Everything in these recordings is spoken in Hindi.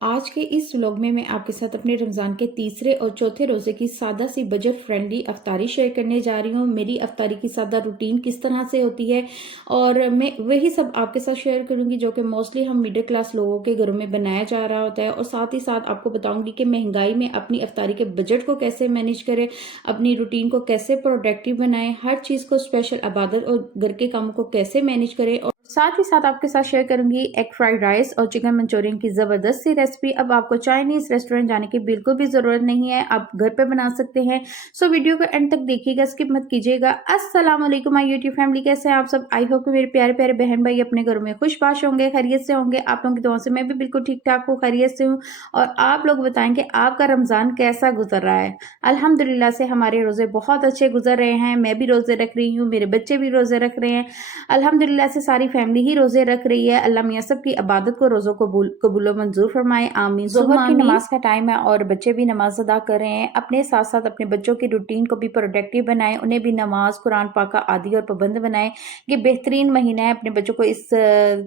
आज के इस व्लॉग में मैं आपके साथ अपने रमज़ान के तीसरे और चौथे रोज़े की सादा सी बजट फ्रेंडली अफ्तारी शेयर करने जा रही हूँ। मेरी अफ्तारी की सादा रूटीन किस तरह से होती है और मैं वही सब आपके साथ शेयर करूँगी जो कि मोस्टली हम मिडिल क्लास लोगों के घरों में बनाया जा रहा होता है। और साथ ही साथ आपको बताऊँगी कि महंगाई में अपनी अफ्तारी के बजट को कैसे मैनेज करें, अपनी रूटीन को कैसे प्रोडक्टिव बनाएं, हर चीज़ को स्पेशल इबादत और घर के कामों को कैसे मैनेज करें। और साथ ही साथ आपके साथ शेयर करूंगी एग फ्राइड राइस और चिकन मंचूरियन की ज़बरदस्त सी रेसिपी। अब आपको चाइनीज़ रेस्टोरेंट जाने की बिल्कुल भी ज़रूरत नहीं है, आप घर पे बना सकते हैं। सो वीडियो को एंड तक देखिएगा, स्किप मत कीजिएगा। अस्सलाम वालेकुम माय यूट्यूब फैमिली, कैसे हैं आप सब? आई होप कि मेरे प्यारे प्यारे बहन भाई अपने घरों में खुशबाश होंगे, खैरियत से होंगे। आप लोगों की दुआ से मैं भी बिल्कुल ठीक ठाक हूँ, खैरियत से हूँ। और आप लोग बताएं कि आपका रमज़ान कैसा गुजर रहा है। अल्हम्दुलिल्लाह से हमारे रोज़े बहुत अच्छे गुजर रहे हैं। मैं भी रोज़े रख रही हूँ, मेरे बच्चे भी रोज़े रख रहे हैं। अल्हम्दुलिल्लाह से सारी फैमिली ही रोजे रख रही है। अल्लाह मियाँ सब की इबादत को रोज़ों को कबूल मंजूर फरमाए, आमीन। ज़ोहर की नमाज का टाइम है और बच्चे भी नमाज अदा कर रहे हैं। अपने साथ साथ अपने बच्चों की रूटीन को भी प्रोडक्टिव बनाएं, उन्हें भी नमाज कुरान पाक का आदी और पाबंद बनाएं। ये बेहतरीन महीना है अपने बच्चों को इस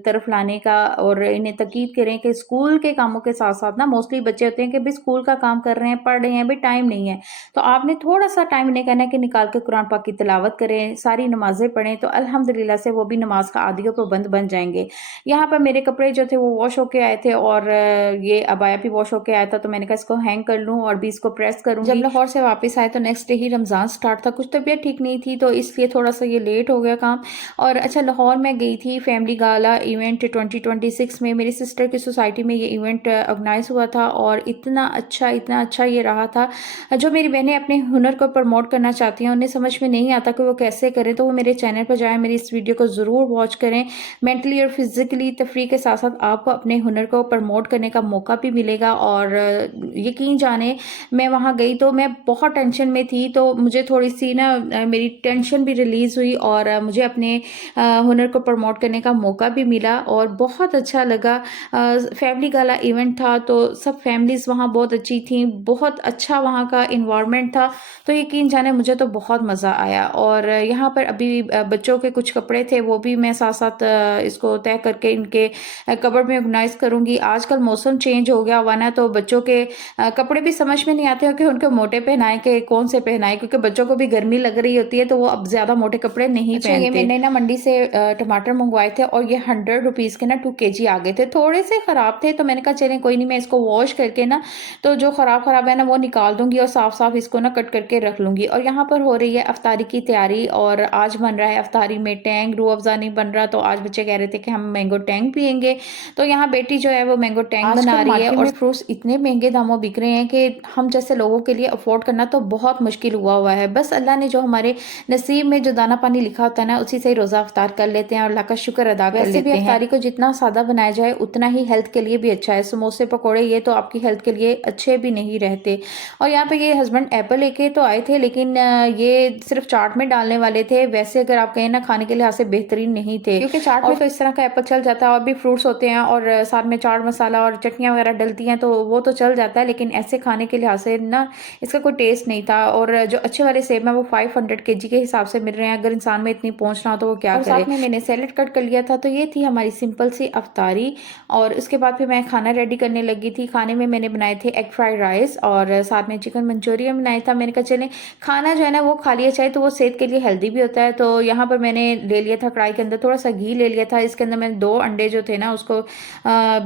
तरफ लाने का। और इन्हें तकीद करें कि स्कूल के कामों के साथ साथ ना मोस्टली बच्चे होते हैं कि भाई स्कूल का काम कर रहे हैं, पढ़ रहे हैं, भाई टाइम नहीं है। तो आपने थोड़ा सा टाइम इन्हें कहना है कि निकाल के कुरान पाक की तिलावत करें, सारी नमाजें पढ़ें, तो अल्हम्दुलिल्लाह से वो भी नमाज का आदी और पाबंद बन जाएंगे। यहाँ पर मेरे कपड़े जो थे वो वॉश होके आए थे और ये अबाया भी वॉश होके आया था, तो मैंने कहा इसको हैंग कर लूँ और भी इसको प्रेस करूंगी। जब लाहौर से वापस आए तो नेक्स्ट डे ही रमज़ान स्टार्ट था, कुछ तबीयत ठीक नहीं थी तो इसलिए थोड़ा सा ये लेट हो गया काम। और अच्छा, लाहौर में गई थी फैमिली गाला इवेंट 2026 में, मेरी सिस्टर की सोसाइटी में ये इवेंट ऑर्गेनाइज हुआ था और इतना अच्छा ये रहा था। जो मेरी बहनें अपने हुनर को प्रमोट करना चाहती हैं, उन्हें समझ में नहीं आता कि वो कैसे करें, तो वो मेरे चैनल पर जाएं, मेरी इस वीडियो को ज़रूर वॉच करें। मेंटली और फिजिकली तफरीह के साथ साथ आपको अपने हुनर को प्रमोट करने का मौका भी मिलेगा। और यकीन जाने, मैं वहाँ गई तो मैं बहुत टेंशन में थी, तो मुझे थोड़ी सी ना मेरी टेंशन भी रिलीज़ हुई और मुझे अपने हुनर को प्रमोट करने का मौका भी मिला और बहुत अच्छा लगा। फैमिली गाला इवेंट था तो सब फैमिलीज़ वहाँ बहुत अच्छी थी, बहुत अच्छा वहाँ का इन्वायरमेंट था, तो यकीन जाने मुझे तो बहुत मज़ा आया। और यहाँ पर अभी बच्चों के कुछ कपड़े थे, वो भी मैं साथ साथ इसको तय करके इनके कबर्ड में ऑर्गेनाइज करूँगी। आजकल मौसम चेंज हो गया हुआ ना, तो बच्चों के कपड़े भी समझ में नहीं आते हो कि उनको मोटे पहनाए कि कौन से पहनाए, क्योंकि बच्चों को भी गर्मी लग रही होती है तो वो अब ज़्यादा मोटे कपड़े नहीं पहनते। ये मैंने ना मंडी से टमाटर मंगवाए थे और ये 100 रुपीज़ के ना 2 kg आ गए थे। थोड़े से ख़राब थे तो मैंने कहा चलें कोई नहीं, मैं इसको वॉश करके ना तो जो ख़राब है ना वो निकाल दूंगी और साफ इसको ना कट करके रख लूंगी। और यहाँ पर हो रही है अफ्तारी की तैयारी और आज बन रहा है अफ्तारी में टैंग, रूह अफ़ज़ा नहीं बन रहा, तो आज बच्चे कह रहे थे कि हम मैंगो टैंग पियेंगे, तो यहाँ बेटी जो है वो मैंगो टैंग बना रही है। और फ्रूट्स इतने महंगे दामों बिक रहे हैं कि हम जैसे लोगों के लिए अफोर्ड करना तो बहुत मुश्किल हुआ है। बस अल्लाह ने जो हमारे नसीब में जो दाना पानी लिखा होता है ना, उसी से ही रोज़ा अफ्तार कर लेते हैं और अल्लाह का शुक्र अदा कर लेते हैं। वैसे भी अफ्तारी को जितना सादा बनाया जाए उतना ही हेल्थ के लिए भी अच्छा है। समोसे पकौड़े ये तो आपकी हेल्थ के लिए अच्छे भी नहीं रहते। और यहाँ पे ये हस्बैंड एप्पल लेके तो आए थे, लेकिन ये सिर्फ चाट में डालने वाले थे। वैसे अगर आप कहें ना खाने के लिहाज से बेहतरीन नहीं थे, क्योंकि चाट में तो इस तरह का एप्पल चल जाता है और भी फ्रूट्स होते हैं और साथ में चाट मसाला और चटनियाँ वगैरह डलती हैं तो वो तो चल जाता है, लेकिन ऐसे खाने के लिहाज से ना इसका कोई टेस्ट नहीं था। और जो अच्छे वाले सेब हैं वो 500 kg के हिसाब से मिल रहे हैं। अगर इंसान में इतनी पहुँच ना हो तो वो क्या करे। साथ में मैंने सैलेड कट कर लिया था। तो ये थी हमारी सिंपल सी अफ्तारी। और उसके बाद फिर मैं खाना रेडी करने लगी थी। खाने में मैंने बनाए थे एग फ्राइड राइस और साथ में चिकन मंचूरियन बनाया था। मैंने कहा चलें खाना जो है ना वो खा लिया चाहे तो वो सेहत के लिए हेल्दी भी होता है। तो यहाँ पर मैंने ले लिया था कढ़ाई के अंदर थोड़ा सा घी ले लिया था। इसके अंदर मैंने 2 अंडे जो थे ना उसको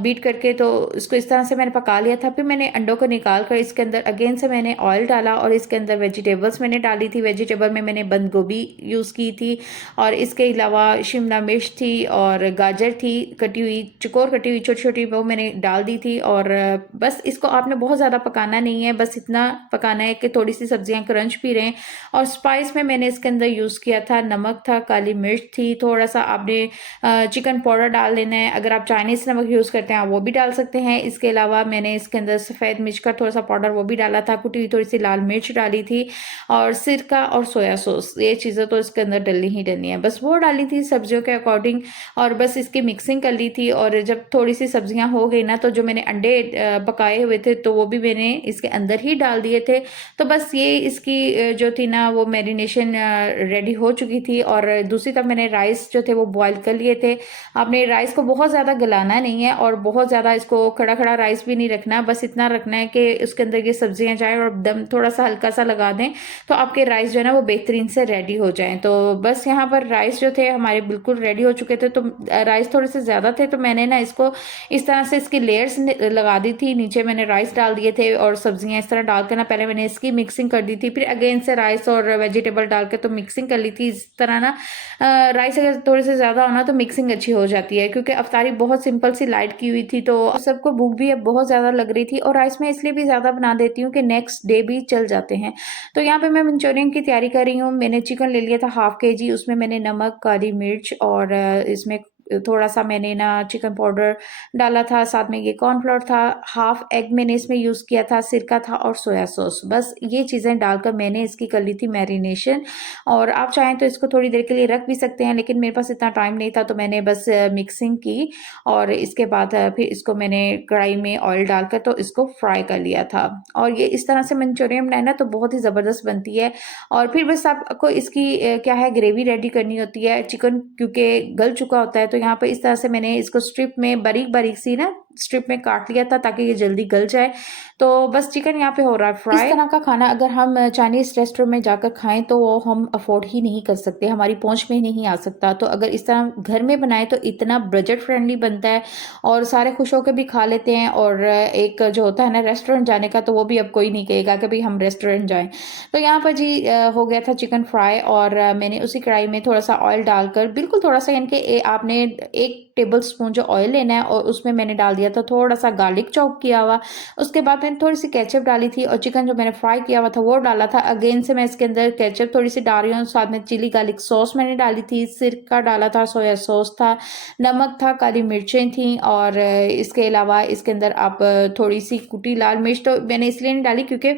बीट करके तो इसको इस तरह से मैंने पका लिया था। फिर मैंने अंडों को निकाल कर इसके अंदर अगेन से मैंने ऑयल डाला और इसके अंदर वेजिटेबल्स मैंने डाली थी। वेजिटेबल में मैंने बंद गोभी यूज़ की थी और इसके अलावा शिमला मिर्च थी और गाजर थी कटी हुई, चकोर कटी हुई छोटी छोटी, वो मैंने डाल दी थी। और बस इसको आपने बहुत ज़्यादा पकाना नहीं है, बस इतना पकाना है कि थोड़ी सी सब्जियां क्रंच भी रहें। और स्पाइस में मैंने इसके अंदर यूज़ किया था नमक था, काली मिर्च थी, थोड़ा सा आपने चिकन पाउडर डाल लेना है। अगर आप चाइनीज़ नमक यूज़ करते हैं आप वो भी डाल सकते हैं। इसके अलावा मैंने इसके अंदर सफ़ेद मिर्च का थोड़ा सा पाउडर वो भी डाला था, कुटी हुई थोड़ी सी लाल मिर्च डाली थी और सिरका और सोया सॉस, ये चीज़ें तो इसके अंदर डलनी ही डलनी है, बस वो डाली थी सब्जियों के अकॉर्डिंग। और बस इसकी मिक्सिंग कर ली थी। और जब थोड़ी सी सब्जियां हो गई ना तो जो मैंने अंडे पकाए हुए थे तो वो भी मैंने इसके अंदर ही डाल दिए थे। तो बस ये इसकी जो थी ना वो मैरिनेशन रेडी हो चुकी थी। और दूसरी तरफ मैंने राइस जो थे वो बॉईल बॉयल कर लिए थे। आपने राइस को बहुत ज़्यादा गलाना नहीं है और बहुत ज़्यादा इसको खड़ा-खड़ा राइस भी नहीं रखना, बस इतना रखना है कि उसके अंदर ये सब्जियाँ जाएँ और दम थोड़ा-सा हल्का-सा लगा दें, तो आपके राइस जो है ना वो बेहतरीन से रेडी हो जाएँ। तो बस यहाँ पर राइस जो थे हमारे बिल्कुल रेडी हो चुके थे, तो राइस थोड़े से ज़्यादा थे, तो मैंने ना इसको इस तरह से इसकी लेयर्स लगा दी थी। नीचे मैंने राइस डाल दिए थे और सब्जियाँ इस तरह डाल के ना पहले मैंने इसकी मिक्सिंग कर दी थी, फिर अगेन से राइस और वेजिटेबल डाल के तो मिक्सिंग कर ली थी। इस तरह ना राइस अगर थोड़े से ज़्यादा हो ना तो मिक्सिंग अच्छी हो जाती है, क्योंकि अफ्तारी बहुत सिंपल सी लाइट की हुई थी, तो सबको भूख भी अब बहुत ज़्यादा लग रही थी। और राइस मैं इसलिए भी ज़्यादा बना देती हूँ कि नेक्स्ट डे भी चल जाते हैं। तो यहाँ पे मैं मंचूरियन की तैयारी कर रही हूँ। मैंने चिकन ले लिया था हाफ केजी, उसमें मैंने नमक, काली मिर्च और इसमें थोड़ा-सा मैंने ना चिकन पाउडर डाला था, साथ में ये कॉर्नफ्लोर था, हाफ एग मैंने इसमें यूज़ किया था, सिरका था और सोया सॉस। बस ये चीज़ें डालकर मैंने इसकी कर ली थी मैरिनेशन। और आप चाहें तो इसको थोड़ी देर के लिए रख भी सकते हैं, लेकिन मेरे पास इतना टाइम नहीं था, तो मैंने बस मिक्सिंग की और इसके बाद फिर इसको मैंने कढ़ाई में ऑयल डालकर तो इसको फ्राई कर लिया था। और ये इस तरह से मंचूरियन बनाए ना तो बहुत ही ज़बरदस्त बनती है। और फिर बस आपको इसकी क्या है ग्रेवी रेडी करनी होती है। चिकन क्योंकि गल चुका होता है, तो यहाँ पे इस तरह से मैंने इसको स्ट्रिप में बारीक-बारीक सी ना स्ट्रिप में काट लिया था ताकि ये जल्दी गल जाए। तो बस चिकन यहाँ पे हो रहा है फ्राई। इस तरह का खाना अगर हम चाइनीज़ रेस्टोरेंट में जाकर खाएँ तो वो हम अफ़ोर्ड ही नहीं कर सकते, हमारी पहुँच में नहीं आ सकता। तो अगर इस तरह घर में बनाएँ तो इतना बजट फ्रेंडली बनता है और सारे खुश होकर भी खा लेते हैं। और एक जो होता है ना रेस्टोरेंट जाने का, तो वो भी अब कोई नहीं कहेगा कि भई हम रेस्टोरेंट जाएँ। तो यहाँ पर जी हो गया था चिकन फ्राई और मैंने उसी कढ़ाई में थोड़ा-सा ऑयल डालकर बिल्कुल थोड़ा-सा यानी कि आपने 1 टेबल स्पून जो ऑयल लेना है और उसमें मैंने डाल दिया था थोड़ा-सा गार्लिक चॉप किया हुआ। उसके बाद मैंने थोड़ी-सी केचअप डाली थी और चिकन जो मैंने फ्राई किया हुआ था वो डाला था। अगेन से मैं इसके अंदर केचअप थोड़ी-सी डाल रही हूँ, साथ में चिली गार्लिक सॉस मैंने डाली थी, सिरका डाला था, सोया सॉस था, नमक था, काली मिर्चें थी और इसके अलावा इसके अंदर आप थोड़ी-सी कुटी लाल मिर्च तो मैंने इसलिए नहीं डाली क्योंकि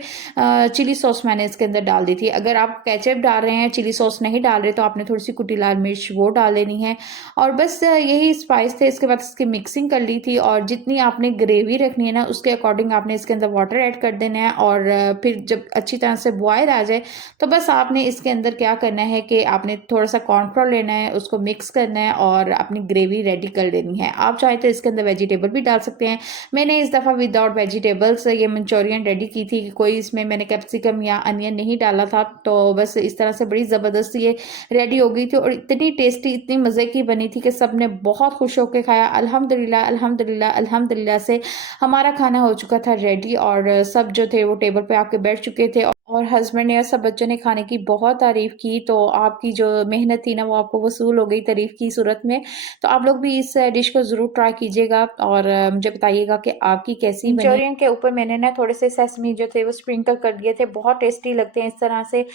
चिली सॉस मैंने इसके अंदर डाल दी थी। अगर आप केचअप डाल रहे हैं, चिली सॉस नहीं डाल रहे, तो आपने थोड़ी-सी कुटी लाल मिर्च वो डाल लेनी है। और बस यही स्पाइस थे। इसके बाद इसकी मिक्सिंग कर ली थी और जितनी आपने ग्रेवी रखनी है ना उसके अकॉर्डिंग आपने इसके अंदर वाटर ऐड कर देना है। और फिर जब अच्छी तरह से बॉयल आ जाए तो बस आपने इसके अंदर क्या करना है कि आपने थोड़ा-सा कॉर्नफ्लोर लेना है, उसको मिक्स करना है और अपनी ग्रेवी रेडी कर लेनी है। आप चाहें तो इसके अंदर वेजिटेबल भी डाल सकते हैं। मैंने इस दफ़ा विदाउट वेजिटेबल्स ये मंचूरियन रेडी की थी, कोई इसमें मैंने कैप्सिकम या अनियन नहीं डाला था। तो बस इस तरह से बड़ी ज़बरदस्त ये रेडी हो गई थी और इतनी टेस्टी, इतनी मज़े की बनी थी कि सबने बहुत खुश होकर खाया। अल्हम्दुलिल्लाह, अल्हम्दुलिल्लाह, अल्हम्दुलिल्लाह से हमारा खाना हो चुका था रेडी और सब जो थे वो टेबल पे आके बैठ चुके थे और हस्बैंड ने और सब बच्चों ने खाने की बहुत तारीफ़ की। तो आपकी जो मेहनत थी ना वो आपको वसूल हो गई तारीफ़ की सूरत में। तो आप लोग भी इस डिश को ज़रूर ट्राई कीजिएगा और मुझे बताइएगा कि आपकी कैसी बनी। मंचूरियन के ऊपर मैंने ना थोड़े से सेसमी जो थे वो स्प्रिंकल कर दिए थे, बहुत टेस्टी लगते हैं इस तरह से।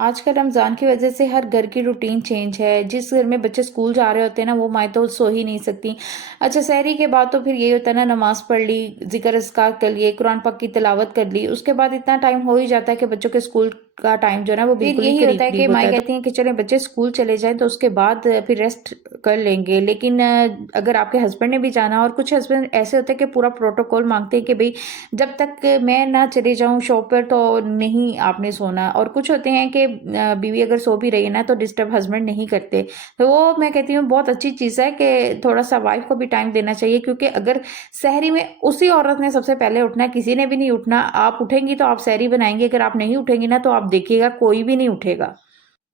आजकल रमज़ान की वजह से हर घर की रूटीन चेंज है। जिस घर में बच्चे स्कूल जा रहे होते हैं ना वो माएँ तो सो ही नहीं सकती। अच्छा सहरी के बाद तो फिर यही होता है ना नमाज़ पढ़ ली, ज़िक्र-अज़कार कर लिए, कुरान पाक की तिलावत कर ली, उसके बाद इतना टाइम हो ही जाता है कि बच्चों के स्कूल का टाइम जो है ना वो बिल्कुल ही करीब-करीब होता है कि माएँ कहती हैं कि चलें बच्चे स्कूल चले जाएँ तो उसके बाद फिर रेस्ट कर लेंगे। लेकिन अगर आपके हस्बैंड ने भी जाना और कुछ हस्बैंड ऐसे होते हैं कि पूरा प्रोटोकॉल माँगते हैं कि भई जब तक मैं ना चली जाऊँ शॉप पर तो नहीं आपने सोना। और कुछ होते हैं कि बीवी अगर सो भी रही है ना तो डिस्टर्ब हस्बैंड नहीं करते। तो वो मैं कहती हूँ बहुत अच्छी चीज़ है कि थोड़ा-सा वाइफ़ को भी टाइम देना चाहिए, क्योंकि अगर सहरी में उसी औरत ने सबसे पहले उठना है, किसी ने भी नहीं उठना। आप उठेंगी तो आप सहरी बनाएँगी, अगर आप नहीं उठेंगी ना तो आप देखिएगा कोई भी नहीं उठेगा।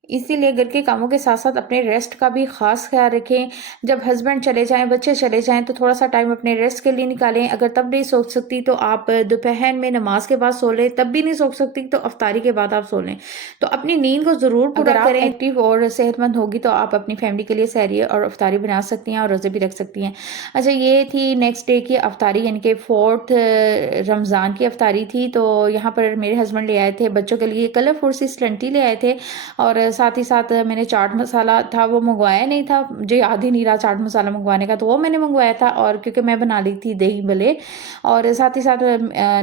इसीलिए घर के कामों के साथ-साथ अपने रेस्ट का भी ख़ास ख़्याल रखें। जब हस्बैंड चले जाएँ, बच्चे चले जाएँ तो थोड़ा-सा टाइम अपने रेस्ट के लिए निकालें। अगर तब नहीं सो सकती तो आप दोपहर में नमाज़ के बाद सो लें, तब भी नहीं सो सकती तो इफ्तारी के बाद आप सो लें। तो अपनी नींद को ज़रूर पूरा करें। एक्टिव और सेहतमंद होगी तो आप अपनी फैमिली के लिए सहरी और इफ्तारी बना सकती हैं और रोज़े भी रख सकती हैं। अच्छा ये थी नेक्स्ट डे की इफ्तारी यानी कि 4th रमज़ान की इफ्तारी थी। तो यहाँ पर मेरे हस्बैंड ले आए थे बच्चों के लिए कलरफुल सी स्लंटी ले आए थे और साथ ही साथ मैंने चाट मसाला था वो मंगवाया नहीं था, मुझे याद ही नहीं रहा चाट मसाला मंगवाने का, तो वो मैंने मंगवाया था। और क्योंकि मैं बना ली थी दही भल्ले और साथ ही साथ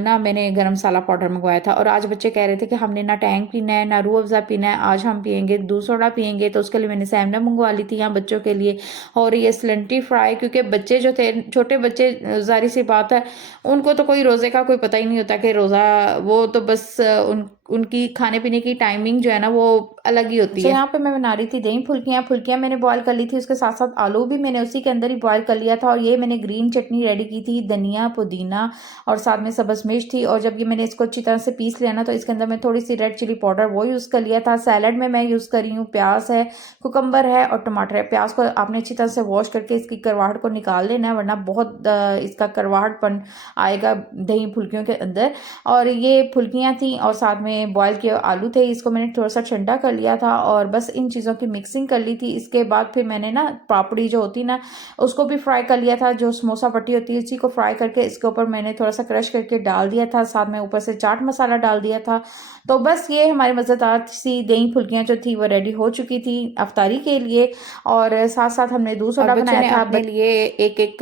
ना मैंने गरम मसाला पाउडर मंगवाया था। और आज बच्चे कह रहे थे कि हमने ना टैंग पीना है ना रूह अफ़ज़ा पीना है, आज हम पियेंगे दूध सोडा पियेंगे। तो उसके लिए मैंने सैमना मंगवा ली थी यहाँ बच्चों के लिए। और ये स्लंटी फ्राई क्योंकि बच्चे जो थे छोटे बच्चे ज़ाहिर सी बात है उनको तो कोई रोज़े का कोई पता ही नहीं होता कि रोज़ा, वो तो बस उनकी खाने पीने की टाइमिंग जो है ना वो अलग ही होती है। यहाँ पे मैं बना रही थी दही फुल्कियाँ। फुल्कियाँ मैंने बॉयल कर ली थी, उसके साथ साथ आलू भी मैंने उसी के अंदर ही बॉयल कर लिया था। और ये मैंने ग्रीन चटनी रेडी की थी, धनिया, पुदीना और साथ में सब्ज़ मिर्च थी। और जब ये मैंने इसको अच्छी तरह से पीस लिया ना, तो इसके अंदर मैं थोड़ी सी रेड चिली पाउडर वो यूज़ कर लिया था। सैलड में मैं यूज़ कर रही हूँ प्याज है, कुकम्बर है और टमाटर है। प्याज को आपने अच्छी तरह से वॉश करके इसकी करवाहट को निकाल लेना है, वरना बहुत इसका करवाहटपन आएगा दही फुल्कियों के अंदर। और ये फुल्कियाँ थी और साथ में बॉयल किए आलू थे, इसको मैंने थोड़ा सा ठंडा कर लिया था और बस इन चीज़ों की मिक्सिंग कर ली थी। इसके बाद फिर मैंने ना पापड़ी जो होती ना, उसको भी फ्राई कर लिया था, जो समोसा पट्टी होती है उसी को फ्राई करके इसके ऊपर मैंने थोड़ा सा क्रश करके डाल दिया था, साथ में ऊपर से चाट मसाला डाल दिया था। तो बस ये हमारी मज़ेदार सी दही फुल्कियाँ जो थी वो रेडी हो चुकी थी अफ्तारी के लिए। और साथ साथ हमने दूध सोडा बनाया था अपने लिए। एक एक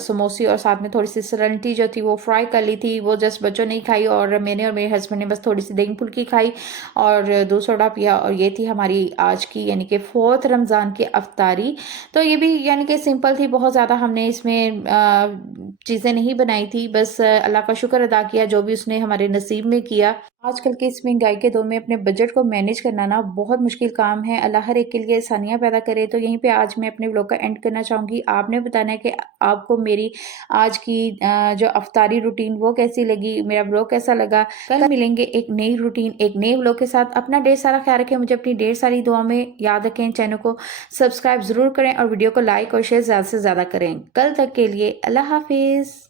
समोसे और साथ में थोड़ी सी सरंटी जो थी वो फ्राई कर ली थी, वो जस्ट बच्चों ने ही खाई और मैंने और मेरे हस्बैंड ने बस थोड़ी सी दही फुल्की खाई और दूध सोडा पिया। और ये थी हमारी आज की यानी कि 4th रमज़ान की अफ्तारी। तो ये भी यानी कि सिंपल थी, बहुत ज़्यादा हमने इसमें चीज़ें नहीं बनाई थी, बस अल्लाह का शुक्र अदा किया जो भी उसने हमारे नसीब में किया। आजकल के इस महंगाई के दौर में अपने बजट को मैनेज करना ना बहुत मुश्किल काम है। अल्लाह हर एक के लिए आसानियाँ पैदा करे। तो यहीं पे आज मैं अपने व्लॉग का एंड करना चाहूँगी। आपने बताना है कि आपको मेरी आज की जो अफ्तारी रूटीन वो कैसी लगी, मेरा व्लॉग कैसा लगा। कल मिलेंगे एक नई रूटीन, एक नए व्लॉग के साथ। अपना ढेर सारा ख्याल रखें, मुझे अपनी ढेर सारी दुआ में याद रखें। चैनल को सब्सक्राइब ज़रूर करें और वीडियो को लाइक और शेयर ज़्यादा से ज़्यादा करें। कल तक के लिए अल्लाह हाफिज़।